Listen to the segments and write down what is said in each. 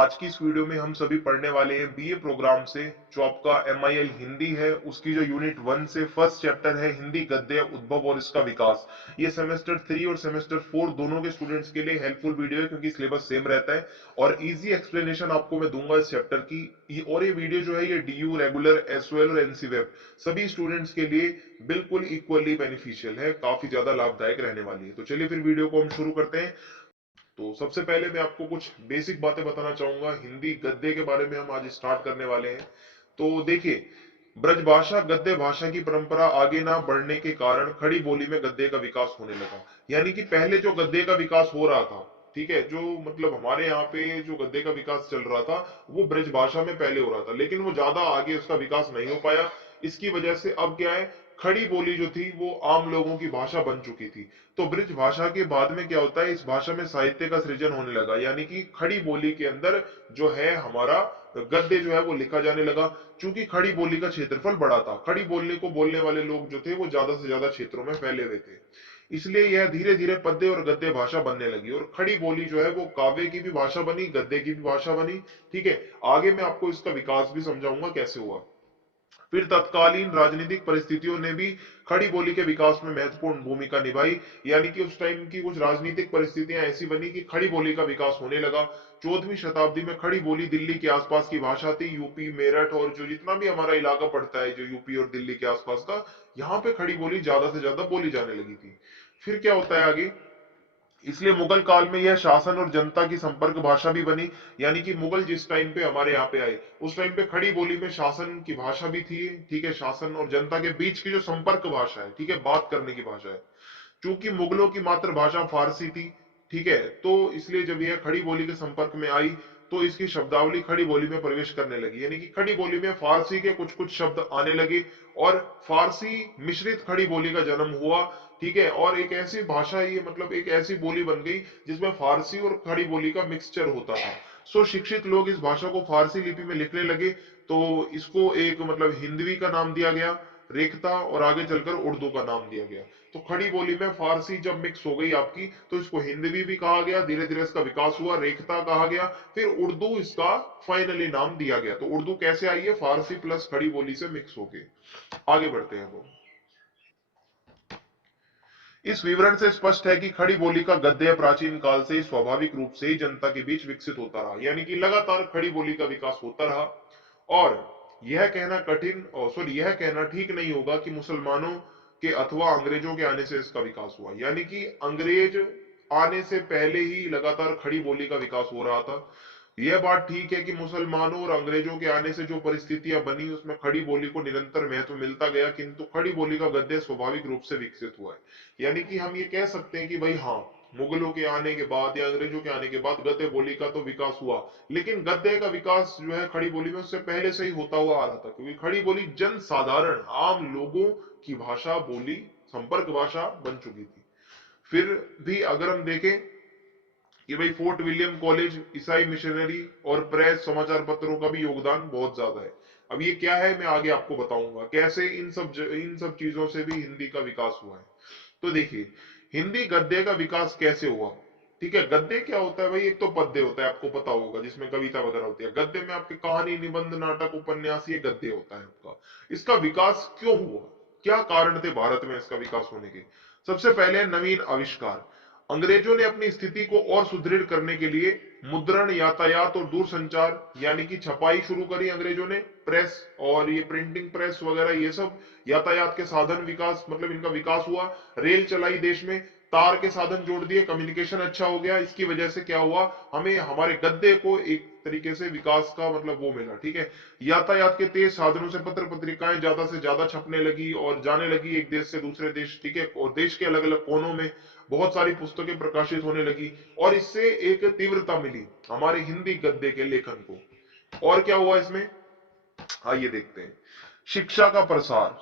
आज की इस वीडियो में हम सभी पढ़ने वाले हैं बीए प्रोग्राम से, जो आपका एमआईएल हिंदी है, उसकी जो यूनिट 1 से फर्स्ट चैप्टर है हिंदी गद्य उद्भव और इसका विकास। ये सेमेस्टर 3 और सेमेस्टर 4 दोनों के स्टूडेंट्स के लिए हेल्पफुल वीडियो है, क्योंकि सिलेबस सेम रहता है और इजी एक्सप्लेनेशन आपको मैं दूंगा इस चैप्टर की। और ये वीडियो जो है ये डीयू, रेगुलर, एसओएल और एनसी वेब सभी स्टूडेंट्स के लिए बिल्कुल इक्वली बेनिफिशियल है, काफी ज्यादा लाभदायक रहने वाली है। तो चलिए फिर वीडियो को हम शुरू करते हैं। तो सबसे पहले मैं आपको कुछ बेसिक बातें बताना चाहूंगा हिंदी गद्य के बारे में। हम आज स्टार्ट करने वाले हैं। तो देखिए, ब्रजभाषा गद्य भाषा की परंपरा आगे ना बढ़ने के कारण खड़ी बोली में गद्य का विकास होने लगा। यानी कि पहले जो गद्य का विकास हो रहा था, ठीक है, जो मतलब हमारे यहाँ पे जो गद्य का विकास चल रहा था वो ब्रजभाषा में पहले हो रहा था, लेकिन वो ज्यादा आगे उसका विकास नहीं हो पाया। इसकी वजह से अब क्या है, खड़ी बोली जो थी वो आम लोगों की भाषा बन चुकी थी। तो ब्रज भाषा के बाद में क्या होता है, इस भाषा में साहित्य का सृजन होने लगा, यानी कि खड़ी बोली के अंदर जो है हमारा गद्य जो है वो लिखा जाने लगा। चूंकि खड़ी बोली का क्षेत्रफल बड़ा था, खड़ी बोलने को बोलने वाले लोग जो थे वो ज्यादा से ज्यादा क्षेत्रों में फैले हुए थे, इसलिए यह धीरे धीरे पद्य और गद्य भाषा बनने लगी और खड़ी बोली जो है वो काव्य की भी भाषा बनी, गद्य की भी भाषा बनी। ठीक है, आगे मैं आपको इसका विकास भी समझाऊंगा कैसे हुआ। फिर तत्कालीन राजनीतिक परिस्थितियों ने भी खड़ी बोली के विकास में महत्वपूर्ण भूमिका निभाई। यानी कि उस टाइम की कुछ राजनीतिक परिस्थितियां ऐसी बनी कि खड़ी बोली का विकास होने लगा। 14वीं शताब्दी में खड़ी बोली दिल्ली के आसपास की भाषा थी। यूपी, मेरठ और जो जितना भी हमारा इलाका पड़ता है, जो यूपी और दिल्ली के आसपास का, यहाँ पे खड़ी बोली ज्यादा से ज्यादा बोली जाने लगी थी। फिर क्या होता है आगे, इसलिए मुगल काल में यह शासन और जनता की संपर्क भाषा भी बनी। यानी कि मुगल जिस टाइम पे हमारे यहाँ पे आए, उस टाइम पे खड़ी बोली में शासन की भाषा भी थी। ठीक है, शासन और जनता के बीच की जो संपर्क भाषा है, ठीक है, बात करने की भाषा है। चूंकि मुगलों की मातृभाषा फारसी थी, ठीक है, तो इसलिए जब यह खड़ी बोली के संपर्क में आई तो इसकी शब्दावली खड़ी बोली में प्रवेश करने लगी। यानी कि खड़ी बोली में फारसी के कुछ कुछ शब्द आने लगे और फारसी मिश्रित खड़ी बोली का जन्म हुआ। ठीक है, और एक ऐसी भाषा, ये मतलब एक ऐसी बोली बन गई जिसमें फारसी और खड़ी बोली का मिक्सचर होता था। सो शिक्षित लोग इस भाषा को फारसी लिपि में लिखने लगे, तो इसको एक मतलब हिंदवी का नाम दिया गया, रेखता, और आगे चलकर उर्दू का नाम दिया गया। तो खड़ी बोली में फारसी जब मिक्स हो गई आपकी, तो इसको हिंदवी भी कहा गया, धीरे धीरे इसका विकास हुआ, रेखता कहा गया, फिर उर्दू इसका फाइनली नाम दिया गया। तो उर्दू कैसे आई है, फारसी प्लस खड़ी बोली से मिक्स होके। आगे बढ़ते हैं। वो इस विवरण से स्पष्ट है कि खड़ी बोली का गद्य प्राचीन काल से ही स्वाभाविक रूप से ही जनता के बीच विकसित होता रहा। यानी कि लगातार खड़ी बोली का विकास होता रहा। और यह कहना कठिन, सॉरी, यह कहना ठीक नहीं होगा कि मुसलमानों के अथवा अंग्रेजों के आने से इसका विकास हुआ। यानी कि अंग्रेज आने से पहले ही लगातार खड़ी बोली का विकास हो रहा था। यह बात ठीक है कि मुसलमानों और अंग्रेजों के आने से जो परिस्थितियां बनी उसमें खड़ी बोली को निरंतर महत्व मिलता गया, किंतु खड़ी बोली का गद्य स्वाभाविक रूप से विकसित हुआ है। यानी कि हम ये कह सकते हैं कि भाई हाँ, मुगलों के आने के बाद या अंग्रेजों के आने के बाद गद्य बोली का तो विकास हुआ, लेकिन गद्य का विकास जो है खड़ी बोली में उससे पहले से ही होता हुआ आ रहा था, क्योंकि खड़ी बोली जन साधारण आम लोगों की भाषा, बोली, संपर्क भाषा बन चुकी थी। फिर भी अगर हम देखें कि भाई फोर्ट विलियम कॉलेज, ईसाई मिशनरी और प्रेस, समाचार पत्रों का भी योगदान बहुत ज्यादा है। अब ये क्या है मैं आगे आपको बताऊंगा कैसे इन सब चीजों से भी हिंदी का विकास हुआ है। तो देखिए, हिंदी गद्य का विकास कैसे हुआ। ठीक है, गद्य क्या होता है भाई, एक तो पद्य होता है, आपको पता होगा, जिसमें कविता वगैरह होती है। गद्य में आपकी कहानी, निबंध, नाटक, उपन्यास, ये गद्य होता है आपका। इसका विकास क्यों हुआ, क्या कारण थे भारत में इसका विकास होने के। सबसे पहले नवीन आविष्कार। अंग्रेजों ने अपनी स्थिति को और सुदृढ़ करने के लिए मुद्रण, यातायात और दूरसंचार यानी कि छपाई शुरू करी अंग्रेजों ने, प्रेस और ये प्रिंटिंग प्रेस वगैरह, ये सब यातायात के साधन विकास, मतलब इनका विकास हुआ। रेल चलाई देश में, तार के साधन जोड़ दिए, कम्युनिकेशन अच्छा हो गया। इसकी वजह से क्या हुआ, हमें हमारे गद्य को एक तरीके से विकास का मतलब वो मिला। ठीक है, यातायात के तेज साधनों से पत्र पत्रिकाएं ज्यादा से ज्यादा छपने लगी और जाने लगी एक देश से दूसरे देश। ठीक है, और देश के अलग अलग कोनों में बहुत सारी पुस्तकें प्रकाशित होने लगी और इससे एक तीव्रता मिली हमारे हिंदी गद्य के लेखन को। और क्या हुआ इसमें, आइए देखते हैं। शिक्षा का प्रसार,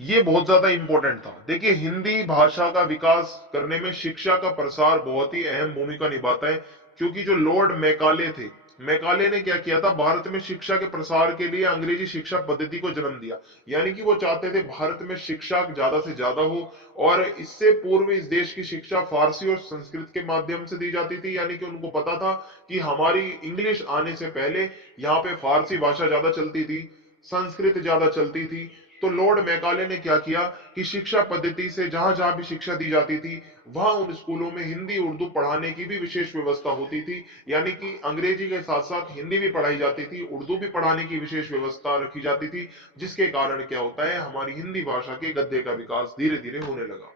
ये बहुत ज्यादा इंपॉर्टेंट था। देखिए, हिंदी भाषा का विकास करने में शिक्षा का प्रसार बहुत ही अहम भूमिका निभाता है, क्योंकि जो लॉर्ड मैकाले थे, मैकाले ने क्या किया था, भारत में शिक्षा के प्रसार के लिए अंग्रेजी शिक्षा पद्धति को जन्म दिया। यानी कि वो चाहते थे भारत में शिक्षा ज्यादा से ज्यादा हो, और इससे पूर्व इस देश की शिक्षा फारसी और संस्कृत के माध्यम से दी जाती थी। यानी कि उनको पता था कि हमारी इंग्लिश आने से पहले यहाँ पे फारसी भाषा ज्यादा चलती थी, संस्कृत ज्यादा चलती थी। तो लॉर्ड मैकाले ने क्या किया कि शिक्षा पद्धति से जहां जहां भी शिक्षा दी जाती थी वहां उन स्कूलों में हिंदी उर्दू पढ़ाने की भी विशेष व्यवस्था होती थी। यानी कि अंग्रेजी के साथ साथ हिंदी भी पढ़ाई जाती थी, उर्दू भी पढ़ाने की विशेष व्यवस्था रखी जाती थी, जिसके कारण क्या होता है, हमारी हिंदी भाषा के गद्य का विकास धीरे धीरे होने लगा।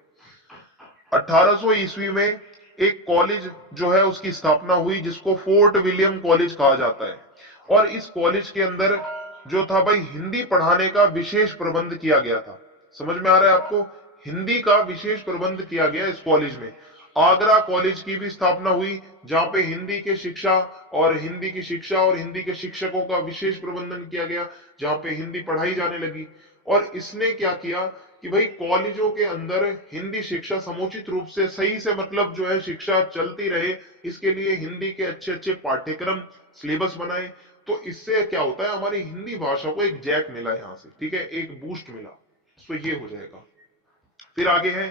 1800 ईस्वी में एक कॉलेज जो है उसकी स्थापना हुई, जिसको फोर्ट विलियम कॉलेज कहा जाता है। और इस कॉलेज के अंदर जो था भाई, हिंदी पढ़ाने का विशेष प्रबंध किया गया था। समझ में आ रहा है आपको, हिंदी का विशेष प्रबंध किया गया इस कॉलेज में। आगरा कॉलेज की भी स्थापना हुई, जहां पे हिंदी के शिक्षा और हिंदी की शिक्षा और हिंदी के शिक्षकों का विशेष प्रबंधन किया गया, जहां पे हिंदी पढ़ाई जाने लगी। और इसने क्या किया कि भाई कॉलेजों के अंदर हिंदी शिक्षा समुचित रूप से सही से मतलब जो है शिक्षा चलती रहे, इसके लिए हिंदी के अच्छे अच्छे पाठ्यक्रम सिलेबस बनाए। तो इससे क्या होता है, हमारी हिंदी भाषा को एक जैक मिला यहां से, ठीक है, एक बूस्ट मिला। तो ये हो जाएगा। फिर आगे है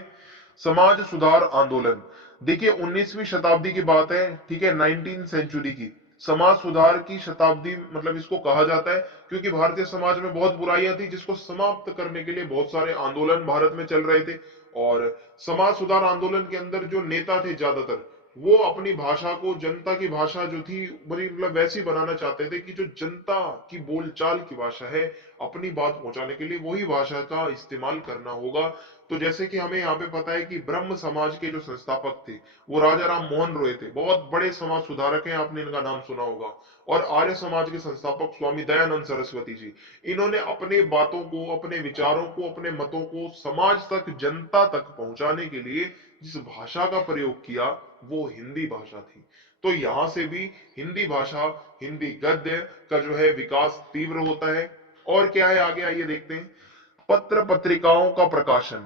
समाज सुधार आंदोलन। देखिए 19वीं शताब्दी की बात है, ठीक है, 19 सेंचुरी की समाज सुधार की शताब्दी मतलब इसको कहा जाता है, क्योंकि भारतीय समाज में बहुत बुराइयां थी जिसको समाप्त करने के लिए बहुत सारे आंदोलन भारत में चल रहे थे। और समाज सुधार आंदोलन के अंदर जो नेता थे ज्यादातर, वो अपनी भाषा को, जनता की भाषा जो थी बड़ी मतलब वैसी बनाना चाहते थे कि जो जनता की बोलचाल की भाषा है, अपनी बात पहुंचाने के लिए वही भाषा का इस्तेमाल करना होगा। तो जैसे कि हमें यहाँ पे पता है कि ब्रह्म समाज के जो संस्थापक थे वो राजा राम मोहन रॉय थे, बहुत बड़े समाज सुधारक हैं, आपने इनका नाम सुना होगा। और आर्य समाज के संस्थापक स्वामी दयानंद सरस्वती जी, इन्होंने अपने बातों को, अपने विचारों को, अपने मतों को समाज तक, जनता तक पहुंचाने के लिए जिस भाषा का प्रयोग किया वो हिंदी भाषा थी। तो यहां से भी हिंदी भाषा, हिंदी गद्य का जो है विकास तीव्र होता है। और क्या है आगे, आइए देखते हैं। पत्र पत्रिकाओं का प्रकाशन,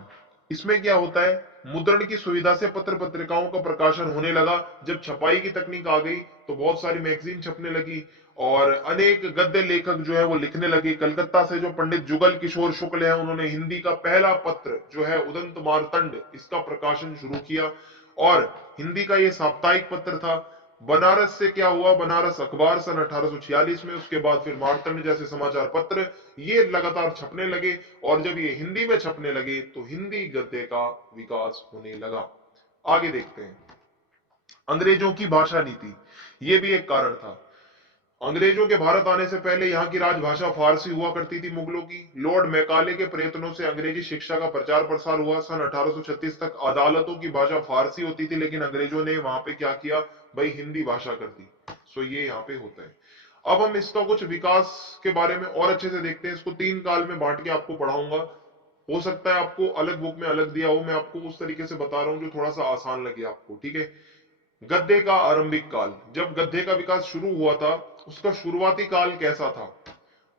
इसमें क्या होता है, मुद्रण की सुविधा से पत्र पत्रिकाओं का प्रकाशन होने लगा। जब छपाई की तकनीक आ गई तो बहुत सारी मैगजीन छपने लगी और अनेक गद्य लेखक जो है वो लिखने लगे। कलकत्ता से जो पंडित जुगल किशोर शुक्ल है, उन्होंने हिंदी का पहला पत्र जो है उदंत मार्तंड, इसका प्रकाशन शुरू किया। और हिंदी का ये साप्ताहिक पत्र था। बनारस से क्या हुआ, बनारस अखबार सन 1846 में, उसके बाद फिर मार्तंड जैसे समाचार पत्र, ये लगातार छपने लगे। और जब ये हिंदी में छपने लगे तो हिंदी गद्य का विकास होने लगा। आगे देखते हैं। अंग्रेजों की भाषा नीति, ये भी एक कारण था। अंग्रेजों के भारत आने से पहले यहाँ की राजभाषा फारसी हुआ करती थी, मुगलों की। लॉर्ड मैकाले के प्रयत्नों से अंग्रेजी शिक्षा का प्रचार प्रसार हुआ। सन 1836 तक अदालतों की भाषा फारसी होती थी, लेकिन अंग्रेजों ने वहां पे क्या किया भाई, हिंदी भाषा कर दी। सो ये यहाँ पे होता है। अब हम इसका कुछ विकास के बारे में और अच्छे से देखते हैं। इसको 3 काल में बांट के आपको पढ़ाऊंगा। हो सकता है आपको अलग बुक में अलग दिया हो, मैं आपको उस तरीके से बता रहा हूँ जो थोड़ा सा आसान लगे आपको, ठीक है। गद्य का आरंभिक काल, जब गद्य का विकास शुरू हुआ था, उसका शुरुआती काल कैसा था।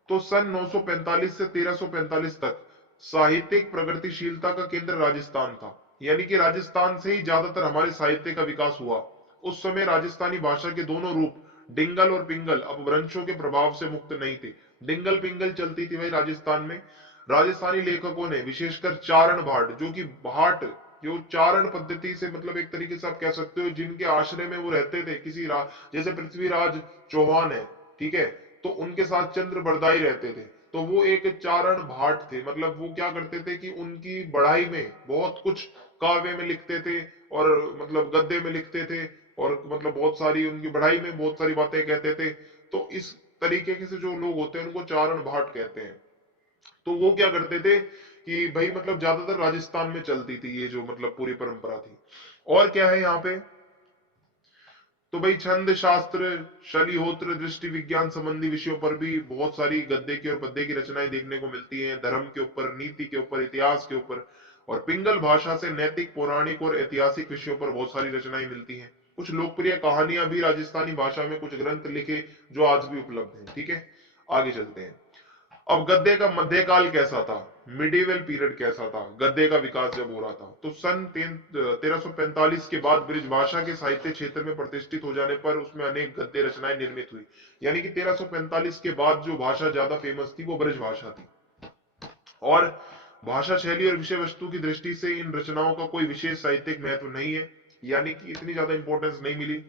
तो सन 945 से 1345 तक साहित्यिक प्रगतिशीलता का केंद्र राजस्थान था। यानी कि राजस्थान से ही ज्यादातर हमारे साहित्य का विकास हुआ। उस समय राजस्थानी भाषा के दोनों रूप डिंगल और पिंगल अब वंशों के प्रभाव से मुक्त नहीं थे। डिंगल पिंगल चलती थी भाई राजस्थान में। राजस्थानी लेखकों ने विशेषकर चारण भाट, जो कि भाट जो चारण पद्धति से मतलब एक तरीके से आप कह सकते हो जिनके आश्रय में वो रहते थे, किसी जैसे पृथ्वीराज चौहान है, ठीक है, तो उनके साथ चंद्र बरदाई रहते थे। तो वो एक चारण भाट थे, मतलब वो क्या करते थे कि उनकी बढ़ाई में बहुत कुछ काव्य में लिखते थे और मतलब गद्य में लिखते थे, और मतलब बहुत सारी उनकी बढ़ाई में बहुत सारी बातें कहते थे। तो इस तरीके के से जो लोग होते हैं उनको चारण भाट कहते हैं। तो वो क्या करते थे कि भाई मतलब ज्यादातर राजस्थान में चलती थी ये जो मतलब पूरी परंपरा थी। और क्या है यहाँ पे, तो भाई छंद शास्त्र, शलिहोत्र, दृष्टि विज्ञान संबंधी विषयों पर भी बहुत सारी गद्य की और पद्य की रचनाएं देखने को मिलती हैं। धर्म के ऊपर, नीति के ऊपर, इतिहास के ऊपर। और पिंगल भाषा से नैतिक, पौराणिक और ऐतिहासिक विषयों पर बहुत सारी रचनाएं मिलती हैं। कुछ लोकप्रिय कहानियां भी राजस्थानी भाषा में, कुछ ग्रंथ लिखे जो आज भी उपलब्ध हैं, ठीक है। आगे चलते हैं। अब गद्य का मध्यकाल कैसा था, मिडिवल पीरियड कैसा था, गद्य का विकास जब हो रहा था, तो सन 1345 के बाद ब्रिजभाषा के साहित्य क्षेत्र में प्रतिष्ठित हो जाने पर उसमें अनेक गद्य रचनाएं निर्मित हुई। यानी कि 1345 के बाद जो भाषा ज्यादा फेमस थी वो ब्रिजभाषा थी। और भाषा शैली और विषय वस्तु की दृष्टि से इन रचनाओं का कोई विशेष साहित्यिक महत्व नहीं है, यानी कि इतनी ज्यादा इंपॉर्टेंस नहीं मिली।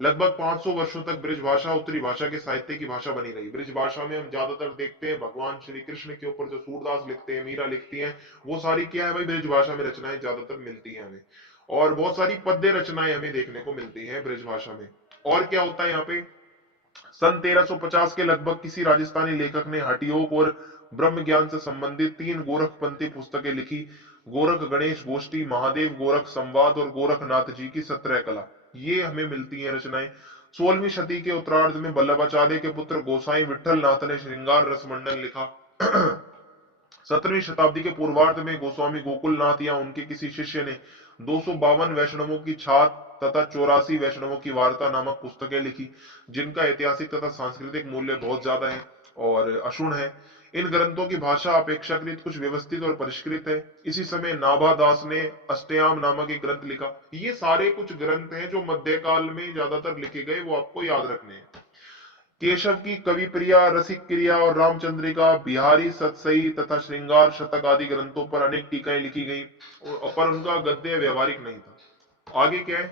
लगभग 500 वर्षों तक ब्रिज भाषा उत्तरी भाषा के साहित्य की भाषा बनी रही। ब्रिज भाषा में हम ज्यादातर देखते हैं भगवान श्री कृष्ण के ऊपर जो सूरदास लिखते हैं, मीरा लिखती हैं, वो सारी क्या है भाई, ब्रिज भाषा में रचनाएं ज्यादातर मिलती हैं हमें। और बहुत सारी पद्य रचनाएं हमें देखने को मिलती हैं ब्रिज भाषा में। और क्या होता है यहाँ पे, सन 1350 के लगभग किसी राजस्थानी लेखक ने हठयोग और ब्रह्म ज्ञान से संबंधित 3 गोरखपंथी पुस्तकें लिखी। गोरख गणेश गोष्ठी, महादेव गोरख संवाद और गोरखनाथ जी की 17 कला, ये हमें मिलती हैं रचनाएं। 16वीं शती के उत्तरार्ध में वल्लभाचार्य के पुत्र गोसाई विठल नाथ ने श्रृंगार रस मंडल लिखा। 17वीं शताब्दी के पूर्वार्ध में गोस्वामी गोकुलनाथ या उनके किसी शिष्य ने 252 वैष्णवों की छात तथा 84 वैष्णवों की वार्ता नामक पुस्तकें लिखी, जिनका ऐतिहासिक तथा सांस्कृतिक मूल्य बहुत ज्यादा है और अक्षुण्ण है। इन ग्रंथों की भाषा अपेक्षाकृत कुछ व्यवस्थित और परिष्कृत है। इसी समय नाभा दास ने अष्टयाम नामक एक ग्रंथ लिखा। ये सारे कुछ ग्रंथ हैं जो मध्यकाल में ज्यादातर लिखे गए, वो आपको याद रखने हैं। केशव की कवि प्रिया, रसिक क्रिया और रामचंद्रिका, बिहारी सतसई तथा श्रृंगार शतक आदि ग्रंथों पर अनेक टीकाएं लिखी गई, पर उनका गद्य व्यवहारिक नहीं था। आगे क्या है,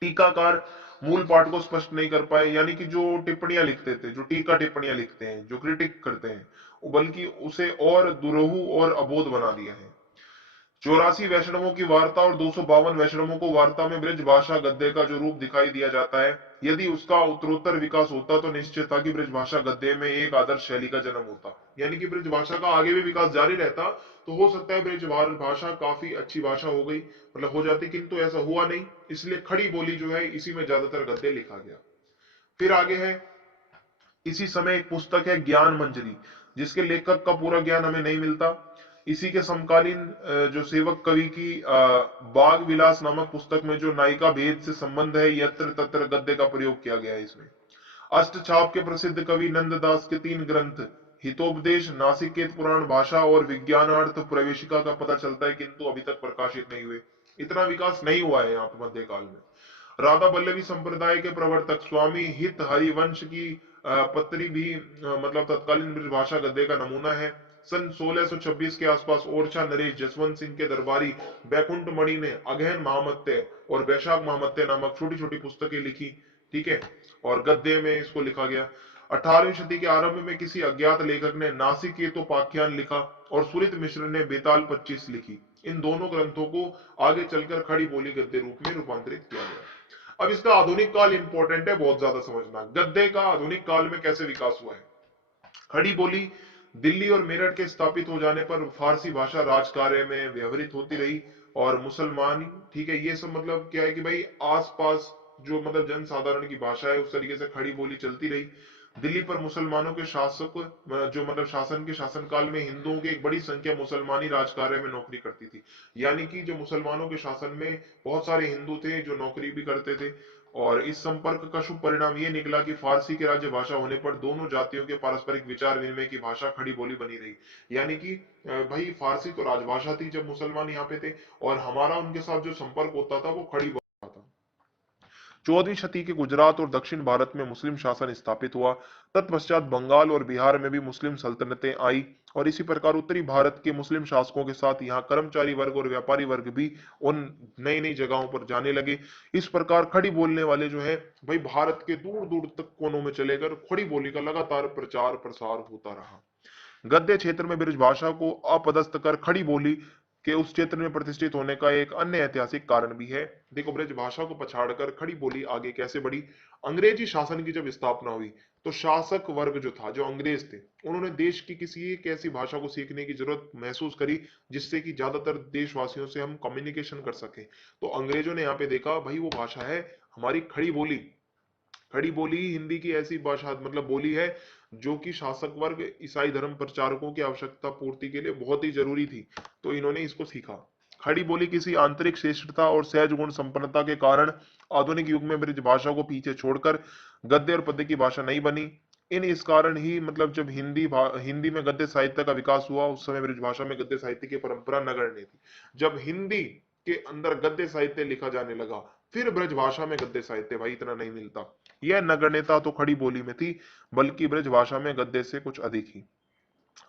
टीकाकार मूल पाठ को स्पष्ट नहीं कर पाए, यानी कि जो टिप्पणियां लिखते थे, जो टीका टिप्पणियां लिखते हैं, जो क्रिटिक करते हैं, बल्कि उसे और दुरूह और अबोध बना दिया है। 84 वैष्णवों की वार्ता और 252 वैष्णवों को वार्ता में ब्रिज भाषा गद्य का जो रूप दिखाई दिया जाता है, यदि उसका उत्तरोत्तर विकास होता तो निश्चित था कि ब्रिज भाषा गद्य में एक आदर्श शैली का जन्म होता। यानी कि ब्रिज भाषा का आगे भी विकास जारी रहता तो हो सकता है ब्रिज भाषा काफी अच्छी भाषा हो गई, मतलब हो जाती, किंतु ऐसा हुआ नहीं। इसलिए खड़ी बोली जो है इसी में ज्यादातर गद्य लिखा गया। फिर आगे है, इसी समय एक पुस्तक है ज्ञान मंजरी, जिसके लेखक का पूरा ज्ञान हमें नहीं मिलता। इसी के समकालीन जो सेवक कवि की बाग विलास नामक पुस्तक में जो नायिका भेद से संबंध है, यत्र तत्र गद्य का प्रयोग किया गया है इसमें। अष्टछाप के प्रसिद्ध कवि नंददास के 3 ग्रंथ हितोपदेश, नासिकेत पुराण भाषा और विज्ञानार्थ प्रवेशिका का पता चलता है, किंतु अभी तक प्रकाशित नहीं हुए। इतना विकास नहीं हुआ है यहाँ पे मध्यकाल में। राधा बल्लवी संप्रदाय के प्रवर्तक स्वामी हित हरिवंश की पत्री भी मतलब तत्कालीन ब्रज भाषा गद्य का नमूना है। सन 1626 के आसपास ओरछा नरेश जसवंत सिंह के दरबारी बैकुंठ मणि ने अगहन महामत्य और वैशाख महामत्य नामक छोटी छोटी पुस्तकें लिखी, ठीक है, और गद्य में इसको लिखा गया। 18वीं शती के आरंभ में किसी अज्ञात लेखक ने नासिकेतोपाख्यान लिखा और सुरित मिश्र ने बेताल 25 लिखी। इन दोनों ग्रंथों को आगे चलकर खड़ी बोली गद्य रूप में रूपांतरित किया गया। अब इसका आधुनिक काल इंपॉर्टेंट है, बहुत ज्यादा समझना। गद्य का आधुनिक काल में कैसे विकास हुआ है। खड़ी बोली दिल्ली और मेरठ के स्थापित हो जाने पर फारसी भाषा राजकार्य में व्यवहृत होती रही और मुसलमान, ठीक है, ये सब मतलब क्या है कि भाई आसपास जो मतलब जनसाधारण की भाषा है उस तरीके से खड़ी बोली चलती रही। दिल्ली पर मुसलमानों के शासक जो मतलब शासन के शासनकाल में हिंदुओं की एक बड़ी संख्या मुसलमानी राजकार्य में नौकरी करती थी। यानी कि जो मुसलमानों के शासन में बहुत सारे हिंदू थे जो नौकरी भी करते थे। और इस संपर्क का शुभ परिणाम ये निकला कि फारसी की राज्य भाषा होने पर दोनों जातियों के पारस्परिक विचार विनिमय की भाषा खड़ी बोली बनी रही। यानी कि भाई फारसी तो राजभाषा थी जब मुसलमान यहाँ पे थे, और हमारा उनके साथ जो संपर्क होता था वो खड़ी बोली था। 14वीं शती के गुजरात और दक्षिण भारत में मुस्लिम शासन स्थापित हुआ। तत्पश्चात बंगाल और बिहार में भी मुस्लिम सल्तनतें आई और इसी प्रकार उत्तरी भारत के मुस्लिम शासकों के साथ यहाँ कर्मचारी वर्ग और व्यापारी वर्ग भी उन नई नई जगहों पर जाने लगे। इस प्रकार खड़ी बोलने वाले जो है भाई भारत के दूर दूर तक कोनों में चले गए। खड़ी बोली का लगातार प्रचार प्रसार होता रहा। गद्य क्षेत्र में ब्रज भाषा को अपदस्थ कर खड़ी बोली के उस क्षेत्र में प्रतिष्ठित होने का एक अन्य ऐतिहासिक कारण भी है। देखो ब्रज भाषा को पछाड़कर खड़ी बोली आगे कैसे बढ़ी। अंग्रेजी शासन की जब स्थापना हुई तो शासक वर्ग जो था, जो अंग्रेज थे, उन्होंने देश की किसी एक ऐसी भाषा को सीखने की जरूरत महसूस करी जिससे कि ज्यादातर देशवासियों से हम कम्युनिकेशन कर सके। तो अंग्रेजों ने यहाँ पे देखा भाई वो भाषा है हमारी खड़ी बोली। खड़ी बोली ही हिंदी की ऐसी भाषा मतलब बोली है जो कि शासक वर्ग ईसाई धर्म प्रचारकों की आवश्यकता पूर्ति के लिए बहुत ही जरूरी थी। तो इन्होंने इसको सीखा। खड़ी बोली किसी आंतरिक श्रेष्ठता और सहज गुण संपन्नता के कारण आधुनिक युग में ब्रज भाषा को पीछे छोड़कर गद्य और पद्य की भाषा नहीं बनी। इन इस कारण ही मतलब जब हिंदी में गद्य साहित्य का विकास हुआ, उस समय ब्रजभाषा में गद्य साहित्य की परंपरा नगण्य थी। जब हिंदी के अंदर गद्य साहित्य लिखा जाने लगा, फिर ब्रजभाषा में गद्य साहित्य भाई इतना नहीं मिलता। यह नगण्यता तो खड़ी बोली में थी, बल्कि ब्रजभाषा में गद्य से कुछ अधिक ही।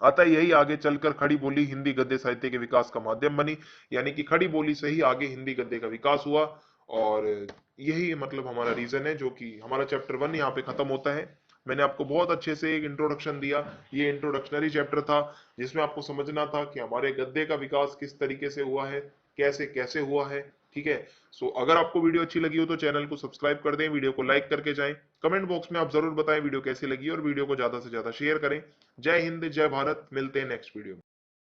अतः यही आगे चलकर खड़ी बोली हिंदी गद्य साहित्य के विकास का माध्यम बनी, यानी कि खड़ी बोली से ही आगे हिंदी गद्य का विकास हुआ। और यही मतलब हमारा रीजन है, जो कि हमारा चैप्टर 1 यहाँ पे खत्म होता है। मैंने आपको बहुत अच्छे से एक इंट्रोडक्शन दिया। ये इंट्रोडक्शनरी चैप्टर था, जिसमें आपको समझना था कि हमारे गद्य का विकास किस तरीके से हुआ है, कैसे कैसे हुआ है। ठीक है। सो अगर आपको वीडियो अच्छी लगी हो तो चैनल को सब्सक्राइब कर दें, वीडियो को लाइक करके जाएं। कमेंट बॉक्स में आप जरूर बताएं वीडियो कैसी लगी, और वीडियो को ज्यादा से ज्यादा शेयर करें। जय हिंद, जय भारत। मिलते हैं नेक्स्ट वीडियो में।